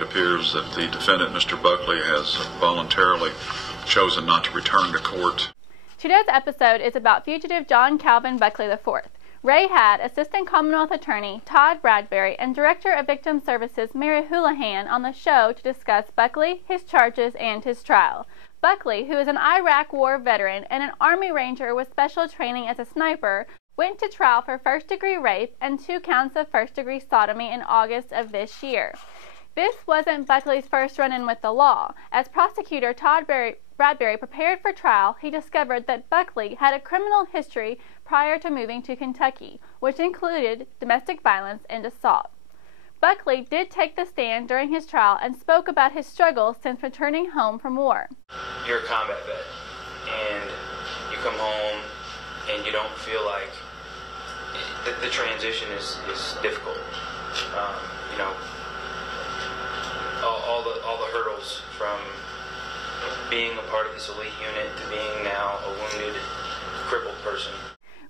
it appears that the defendant, Mr. Buckley, has voluntarily chosen not to return to court. Today's episode is about fugitive John Calvin Buckley IV. Ray had Assistant Commonwealth Attorney Todd Bradbury and Director of Victim Services Mary Houlihan on the show to discuss Buckley, his charges, and his trial. Buckley, who is an Iraq War veteran and an Army Ranger with special training as a sniper, went to trial for first-degree rape and 2 counts of first-degree sodomy in August of this year. This wasn't Buckley's first run-in with the law. As prosecutor Todd Bradbury prepared for trial, he discovered that Buckley had a criminal history prior to moving to Kentucky, which included domestic violence and assault. Buckley did take the stand during his trial and spoke about his struggles since returning home from war. You're a combat vet, and you come home and you don't feel like the transition is difficult. You know, all the hurdles from being a part of this elite unit to being now a wounded, crippled person.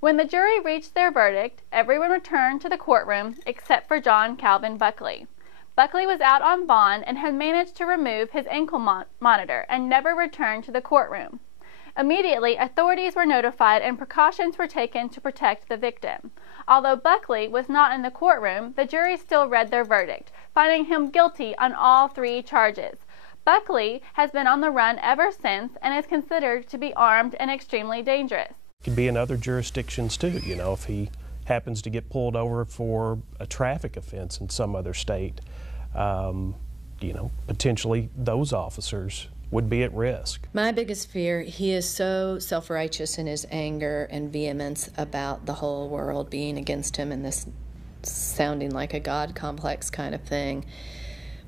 When the jury reached their verdict, everyone returned to the courtroom except for John Calvin Buckley. Buckley was out on bond and had managed to remove his ankle monitor and never returned to the courtroom. Immediately, authorities were notified and precautions were taken to protect the victim. Although Buckley was not in the courtroom, the jury still read their verdict, finding him guilty on all 3 charges. Buckley has been on the run ever since and is considered to be armed and extremely dangerous. Could be in other jurisdictions too, you know, if he happens to get pulled over for a traffic offense in some other state, you know, potentially those officers would be at risk. My biggest fear, he is so self-righteous in his anger and vehemence about the whole world being against him and this sounding like a God complex kind of thing.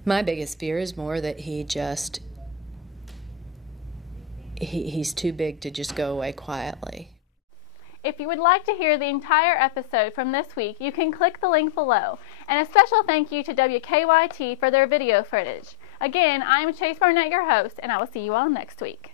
My biggest fear is more that he's too big to just go away quietly. If you would like to hear the entire episode from this week, you can click the link below. And a special thank you to WKYT for their video footage. Again, I'm Chase Barnett, your host, and I will see you all next week.